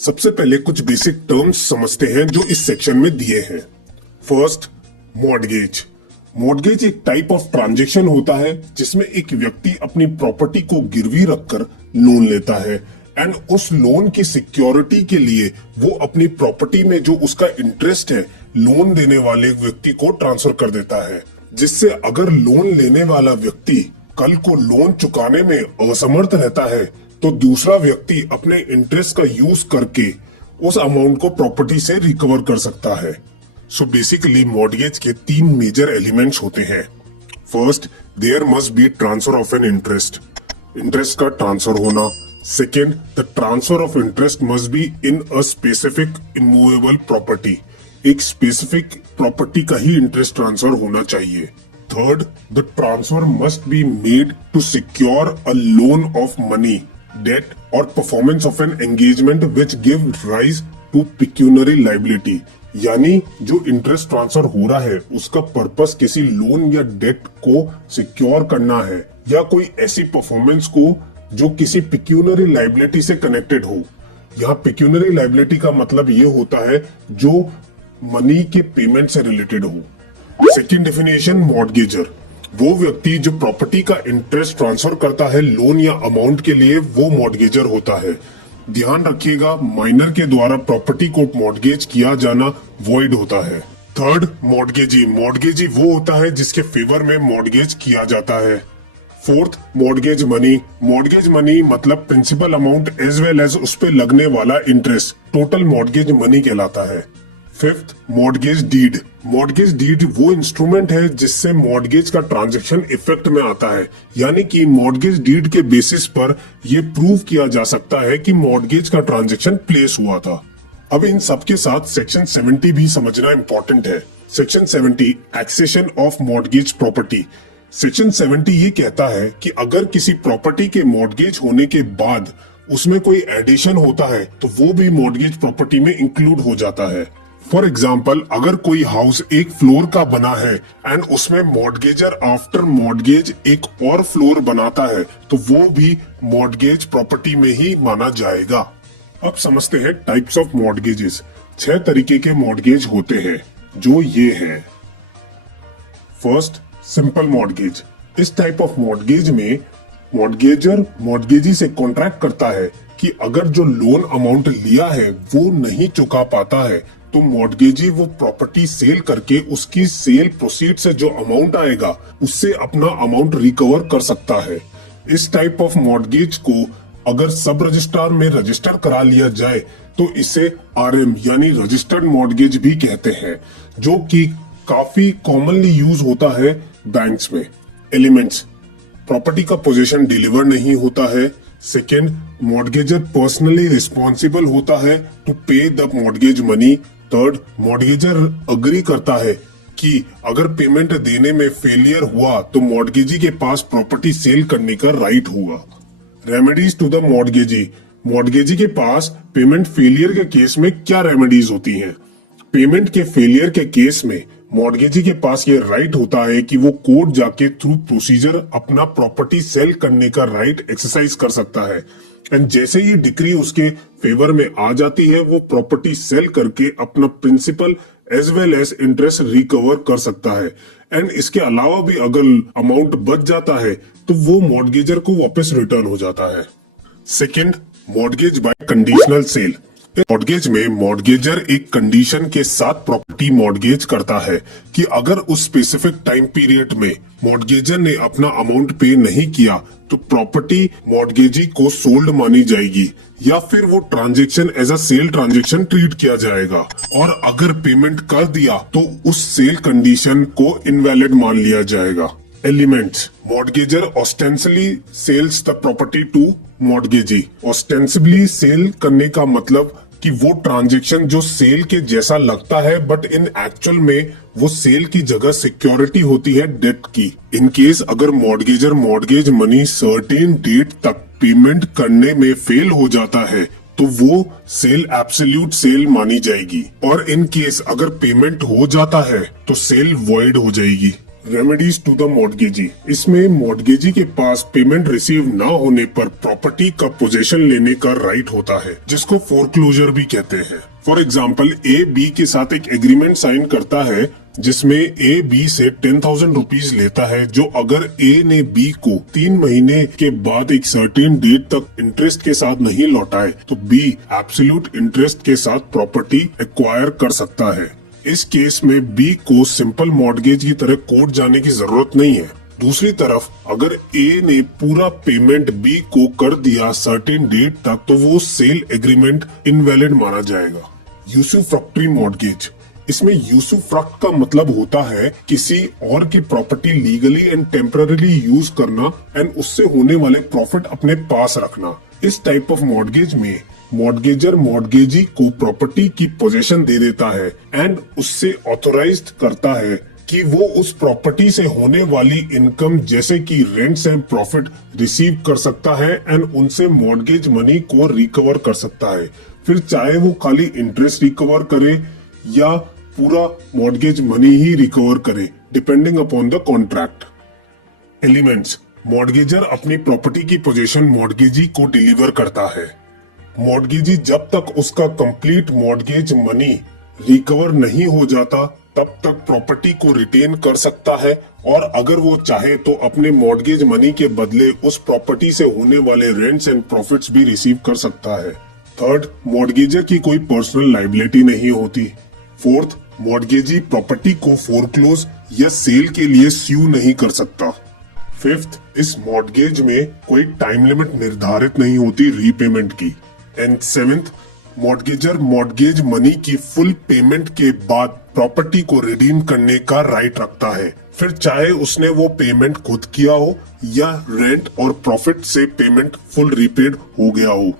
सबसे पहले कुछ बेसिक टर्म्स समझते हैं जो इस सेक्शन में दिए हैं। First, mortgage. मॉर्गेज एक टाइप ऑफ ट्रांजैक्शन होता है जिसमें एक व्यक्ति अपनी प्रॉपर्टी को गिरवी रखकर लोन लेता है एंड उस लोन की सिक्योरिटी के लिए वो अपनी प्रॉपर्टी में जो उसका इंटरेस्ट है लोन देने वाले व्यक्ति को ट्रांसफर कर देता है, जिससे अगर लोन लेने वाला व्यक्ति कल को लोन चुकाने में असमर्थ रहता है तो दूसरा व्यक्ति अपने इंटरेस्ट का यूज करके उस अमाउंट को प्रॉपर्टी से रिकवर कर सकता है। सो बेसिकली मॉर्गेज के 3 मेजर एलिमेंट्स होते हैं। First, there must be transfer of an interest, interest का ट्रांसफर होना। Second, the transfer of interest must be in a specific immovable property, एक स्पेसिफिक प्रॉपर्टी का ही इंटरेस्ट ट्रांसफर होना चाहिए। Third, the transfer must be made to secure a loan of money, debt और performance of an engagement which give rise to pecuniary liability, यानी जो interest transfer हो रहा है उसका पर्पस किसी लोन या डेट को सिक्योर करना है या कोई ऐसी परफॉर्मेंस को जो किसी पिक्यूनरी लायबिलिटी से कनेक्टेड हो। यहाँ पिक्यूनरी लायबिलिटी का मतलब ये होता है जो मनी के पेमेंट से रिलेटेड हो। सेकेंड डेफिनेशन, मॉर्गेजर, वो व्यक्ति जो प्रॉपर्टी का इंटरेस्ट ट्रांसफर करता है लोन या अमाउंट के लिए, वो मॉर्गेजर होता है। ध्यान रखिएगा, माइनर के द्वारा प्रॉपर्टी को मॉर्गेज किया जाना वॉइड होता है। थर्ड, मॉर्गेजी, मॉर्गेजी वो होता है जिसके फेवर में मॉर्गेज किया जाता है। Fourth, mortgage money, mortgage money मतलब principal amount as well as उस पे लगने वाला इंटरेस्ट, टोटल मॉर्गेज मनी कहलाता है। Fifth, mortgage deed, mortgage deed वो इंस्ट्रूमेंट है जिससे मॉर्गेज का ट्रांजैक्शन इफेक्ट में आता है, यानी कि मॉर्गेज डीड के बेसिस पर यह प्रूव किया जा सकता है कि मॉर्गेज का ट्रांजैक्शन प्लेस हुआ था। अब इन सब के साथ सेक्शन 70 भी समझना इम्पोर्टेंट है। Section 70, accession of mortgage property. Section 70 ये कहता है कि अगर किसी प्रॉपर्टी के मॉर्गेज होने के बाद उसमें कोई एडिशन होता है तो वो भी मॉर्गेज प्रॉपर्टी में इंक्लूड हो जाता है। फॉर एग्जाम्पल, अगर कोई हाउस एक फ्लोर का बना है एंड उसमें मॉर्गेजर आफ्टर मॉर्गेज एक और फ्लोर बनाता है तो वो भी मॉर्गेज प्रॉपर्टी में ही माना जाएगा। अब समझते हैं टाइप्स ऑफ मॉर्गेजेस। 6 तरीके के मॉर्गेज होते हैं जो ये हैं। First, simple mortgage. इस टाइप ऑफ मॉर्गेज में मॉर्गेजर मॉर्गेजी से कॉन्ट्रैक्ट करता है कि अगर जो लोन अमाउंट लिया है वो नहीं चुका पाता है तो मॉर्गेजी वो प्रॉपर्टी सेल करके उसकी सेल प्रोसीड से जो अमाउंट आएगा उससे अपना अमाउंट रिकवर कर सकता है। इस टाइप ऑफ मॉर्गेज को अगर सब रजिस्ट्रार में रजिस्टर करा लिया जाए तो इसे आरएम यानी रजिस्टर्ड मॉर्गेज भी कहते हैं, जो कि काफी कॉमनली यूज होता है बैंक्स में। एलिमेंट्स, प्रॉपर्टी का पोजीशन डिलीवर नहीं होता है। सेकेंड, मॉर्गेजर पर्सनली रिस्पॉन्सिबल होता है टू पे the mortgage money. Third, mortgagor agree करता है कि अगर पेमेंट देने में फेलियर हुआ तो मॉर्गेजी के पास प्रॉपर्टी सेल करने का राइट होगा। Remedies to the mortgagee, mortgagee के पास पेमेंट फेलियर के केस में क्या रेमेडीज होती हैं? पेमेंट के फेलियर के केस में मॉर्गेजी के पास ये राइट होता है कि वो कोर्ट जाके थ्रू प्रोसीजर अपना प्रॉपर्टी सेल करने का राइट एक्सरसाइज कर सकता है एंड जैसे ही डिक्री उसके फेवर में आ जाती है वो प्रॉपर्टी सेल करके अपना principal as well as interest recover कर सकता है एंड इसके अलावा भी अगर अमाउंट बच जाता है तो वो मॉर्गेजर को वापस रिटर्न हो जाता है। Second, mortgage bye conditional cell. Mortgage में मॉर्गेजर एक कंडीशन के साथ प्रॉपर्टी मॉर्गेज करता है कि अगर उस स्पेसिफिक टाइम पीरियड में मॉर्गेजर ने अपना अमाउंट पे नहीं किया तो प्रॉपर्टी मॉर्गेजी को सोल्ड मानी जाएगी या फिर वो transaction as a sale transaction treat किया जाएगा, और अगर पेमेंट कर दिया तो उस सेल कंडीशन को इनवैलिड मान लिया जाएगा। Elements, mortgagor ostensibly sells the property to mortgagee. Ostensibly sale करने का मतलब कि वो ट्रांजैक्शन जो सेल के जैसा लगता है बट इन एक्चुअल में वो सेल की जगह सिक्योरिटी होती है डेट की। इन केस अगर mortgagor mortgage money certain date तक पेमेंट करने में फेल हो जाता है तो वो सेल एब्सोल्यूट सेल मानी जाएगी, और इन केस अगर पेमेंट हो जाता है तो सेल वॉइड हो जाएगी। Remedies to the mortgagee. इसमें मॉर्गेजी के पास पेमेंट रिसीव ना होने पर प्रॉपर्टी का पोजेशन लेने का राइट होता है, जिसको फोरक्लोजर भी कहते हैं। फॉर एग्जाम्पल, ए बी के साथ एक एग्रीमेंट साइन करता है जिसमें ए बी से 10,000 रुपीज लेता है, जो अगर ए ने बी को 3 महीने के बाद एक सर्टेन डेट तक इंटरेस्ट के साथ नहीं लौटाए तो बी एब्सोल्यूट इंटरेस्ट के साथ प्रॉपर्टी एक्वायर कर सकता है। इस केस में बी को सिंपल मॉर्गेज की तरह कोर्ट जाने की जरूरत नहीं है। दूसरी तरफ अगर ए ने पूरा पेमेंट बी को कर दिया सर्टेन डेट तक तो वो सेल एग्रीमेंट इनवैलिड माना जाएगा। यूसुफ्रक्टरी मॉर्गेज। इसमें यूसुफ्रक्ट का मतलब होता है किसी और की property legally and temporarily use करना एंड उससे होने वाले प्रॉफिट अपने पास रखना। इस टाइप ऑफ मॉर्गेज में मॉर्गेजर मॉर्गेजी को प्रॉपर्टी की पोजीशन दे देता है एंड उससे ऑथोराइज्ड करता है कि वो उस प्रॉपर्टी से होने वाली इनकम जैसे कि रेंट्स एंड प्रॉफिट रिसीव कर सकता है एंड उनसे मॉर्गेज मनी को रिकवर कर सकता है। फिर चाहे वो खाली इंटरेस्ट रिकवर करे या पूरा मॉर्गेज मनी ही रिकवर करे, depending upon the contract. Elements. Mortgagor अपनी प्रॉपर्टी की पोजीशन मॉर्गेजी को डिलीवर करता है। मॉर्गेजी जब तक उसका कंप्लीट मॉर्गेज मनी रिकवर नहीं हो जाता तब तक प्रॉपर्टी को रिटेन कर सकता है और अगर वो चाहे तो अपने मॉर्गेज मनी के बदले उस प्रॉपर्टी से होने वाले रेंट्स एंड प्रॉफिट्स भी रिसीव कर सकता है। थर्ड, मॉर्गेजर की कोई पर्सनल लायबिलिटी नहीं होती। फोर्थ, मॉर्गेजी प्रॉपर्टी को फोरक्लोज या सेल के लिए स्यू नहीं कर सकता। फिफ्थ, इस मॉर्गेज में कोई टाइम लिमिट निर्धारित नहीं होती रीपेमेंट की। And seventh, mortgagor mortgage money की फुल पेमेंट के बाद प्रॉपर्टी को रिडीम करने का राइट रखता है, फिर चाहे उसने वो पेमेंट खुद किया हो या रेंट और प्रॉफिट से पेमेंट फुल रीपेड हो गया हो।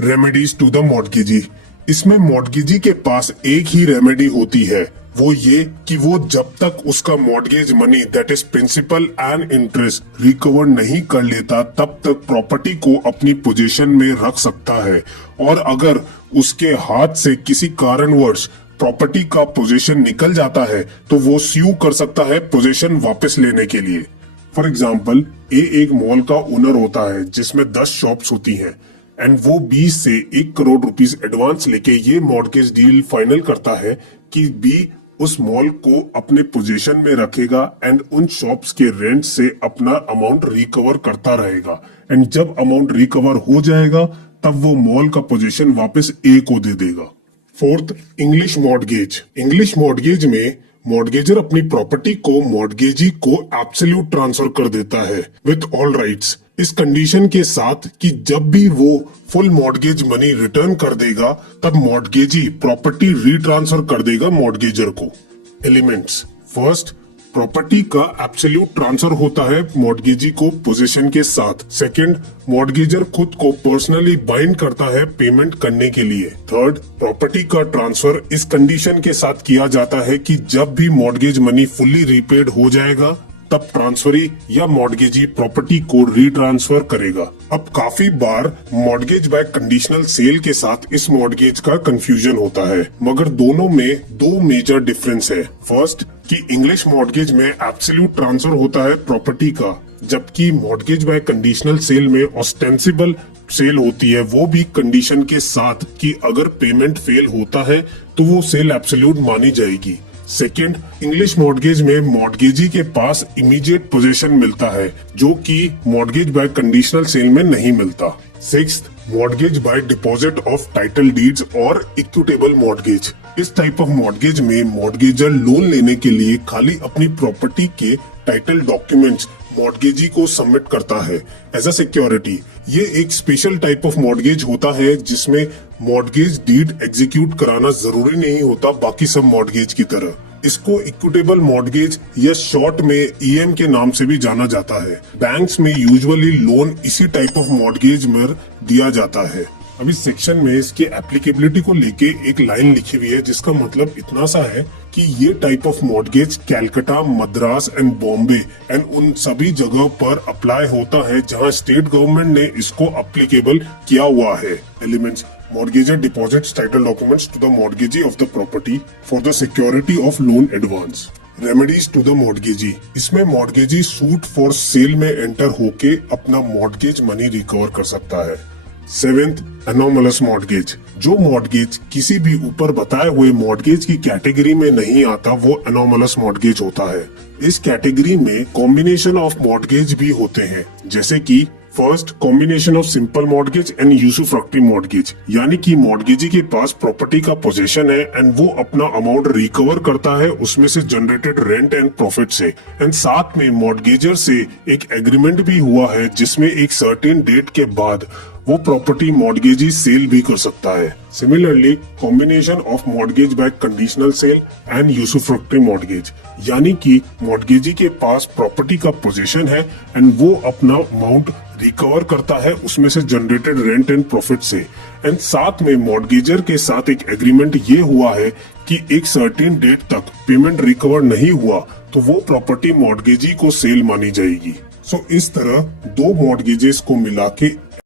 Remedies to the mortgagee. इसमें मॉर्गेजी के पास एक ही रेमेडी होती है, वो ये कि वो जब तक उसका mortgage money that is principal and interest recover नहीं कर लेता तब तक प्रॉपर्टी को अपनी पोजीशन में रख सकता है और अगर उसके हाथ से किसी कारणवश प्रॉपर्टी का पोजीशन निकल जाता है तो वो स्यू कर सकता है पोजीशन वापस लेने के लिए। फॉर एग्जाम्पल, ए एक मॉल का ओनर होता है जिसमें 10 शॉप्स होती हैं एंड वो 20 से 1 करोड़ रुपीस एडवांस लेके ये मॉर्गेज डील फाइनल करता है कि बी उस मॉल को अपने पोजीशन में रखेगा एंड उन शॉप्स के रेंट से अपना अमाउंट रिकवर करता रहेगा एंड जब अमाउंट रिकवर हो जाएगा तब वो मॉल का पोजीशन वापस ए को दे देगा। Fourth, English mortgage. English mortgage में मॉर्गेजर अपनी प्रॉपर्टी को मॉर्गेजी को एब्सोल्यूट ट्रांसफर कर देता है विद ऑल राइट्स, इस कंडीशन के साथ कि जब भी वो फुल मॉर्गेज मनी रिटर्न कर देगा तब मॉर्गेजी प्रॉपर्टी रीट्रांसफर कर देगा मॉर्गेजर को। एलिमेंट्स। फर्स्ट, प्रॉपर्टी का एब्सोल्यूट ट्रांसफर होता है मॉर्गेजी को पोजीशन के साथ। सेकंड, मॉर्गेजर खुद को पर्सनली बाइंड करता है पेमेंट करने के लिए। थर्ड, प्रॉपर्टी का ट्रांसफर इस कंडीशन के साथ किया जाता है कि जब भी मॉर्गेज मनी फुल्ली रीपेड हो जाएगा तब ट्रांसफरी या मॉर्गेजी प्रॉपर्टी को रीट्रांसफर करेगा। अब काफी बार मॉर्गेज बाय कंडीशनल सेल के साथ इस मॉर्गेज का कंफ्यूजन होता है, मगर दोनों में 2 मेजर डिफरेंस है। फर्स्ट, कि इंग्लिश मॉर्गेज में एब्सोल्यूट ट्रांसफर होता है प्रॉपर्टी का, जबकि मॉर्गेज बाय कंडीशनल सेल में ऑस्टेंसिबल सेल होती है, वो भी कंडीशन के साथ कि अगर पेमेंट फेल होता है तो वो सेल एब्सोल्यूट मानी जाएगी। सेकेंड, इंग्लिश मॉर्गेज में मॉर्गेजी के पास इमीडिएट पोजीशन मिलता है जो कि मॉर्गेज बाय कंडीशनल सेल में नहीं मिलता। Sixth, mortgage bye deposit of title deeds और इक्विटेबल मॉर्गेज। इस टाइप ऑफ मॉर्गेज में मॉर्गेजर लोन लेने के लिए खाली अपनी प्रॉपर्टी के टाइटल डॉक्यूमेंट्स मॉर्गेजी को सबमिट करता है एज अ सिक्योरिटी। ये एक स्पेशल टाइप ऑफ मॉर्गेज होता है जिसमें मॉर्गेज डीड एग्जीक्यूट कराना जरूरी नहीं होता बाकी सब मॉर्गेज की तरह। इसको इक्विटेबल मॉर्गेज या शॉर्ट में ईएम के नाम से भी जाना जाता है। बैंक्स में यूजुअली लोन इसी टाइप ऑफ मॉर्गेज में दिया जाता है। अब इस सेक्शन में इसके एप्लीकेबिलिटी को लेके एक लाइन लिखी हुई है जिसका मतलब इतना सा है कि ये type of mortgage Calcutta, Madras and Bombay and उन सभी जगह पर अप्लाई होता है जहां स्टेट गवर्नमेंट ने इसको अप्लीकेबल किया हुआ है। Elements. Mortgager deposits title documents to the mortgagee of the property for the security of loan advance. Remedies to the mortgagee. इसमें मॉर्गेजी सूट फॉर सेल में एंटर होके अपना मॉर्गेज मनी रिकवर कर सकता है। 7th, anomalous mortgage. जो mortgage किसी भी ऊपर बताए हुए मॉर्गेज की कैटेगरी में नहीं आता वो एनोमलस मॉर्गेज होता है। इस कैटेगरी में कॉम्बिनेशन ऑफ मॉर्गेज भी होते हैं, जैसे कि first, combination of simple mortgage and usufructuary mortgage, यानी कि मॉर्गेजी के पास प्रॉपर्टी का पोजेशन है एंड वो अपना अमाउंट रिकवर करता है उसमें से जनरेटेड रेंट एंड प्रॉफिट से। एंड साथ में मॉर्गेजर से एक एग्रीमेंट भी हुआ है जिसमें एक सर्टेन डेट के बाद वो प्रॉपर्टी मॉर्गेजी सेल भी कर सकता है। Similarly, combination of mortgage back conditional sale and usufructuary mortgage, यानी कि मॉर्गेजी के पास प्रॉपर्टी का पोजीशन है एंड वो अपना अमाउंट रिकवर करता है उसमें से जनरेटेड रेंट एंड प्रॉफिट से। एंड साथ में मॉर्गेजर के साथ एक एग्रीमेंट ये हुआ है कि एक सर्टेन डेट तक पेमेंट रिकवर नहीं हुआ तो वो प्रॉपर्टी मॉर्गेजी को सेल मानी जाएगी। सो इस तरह दो मॉर्गेजेस को मिला के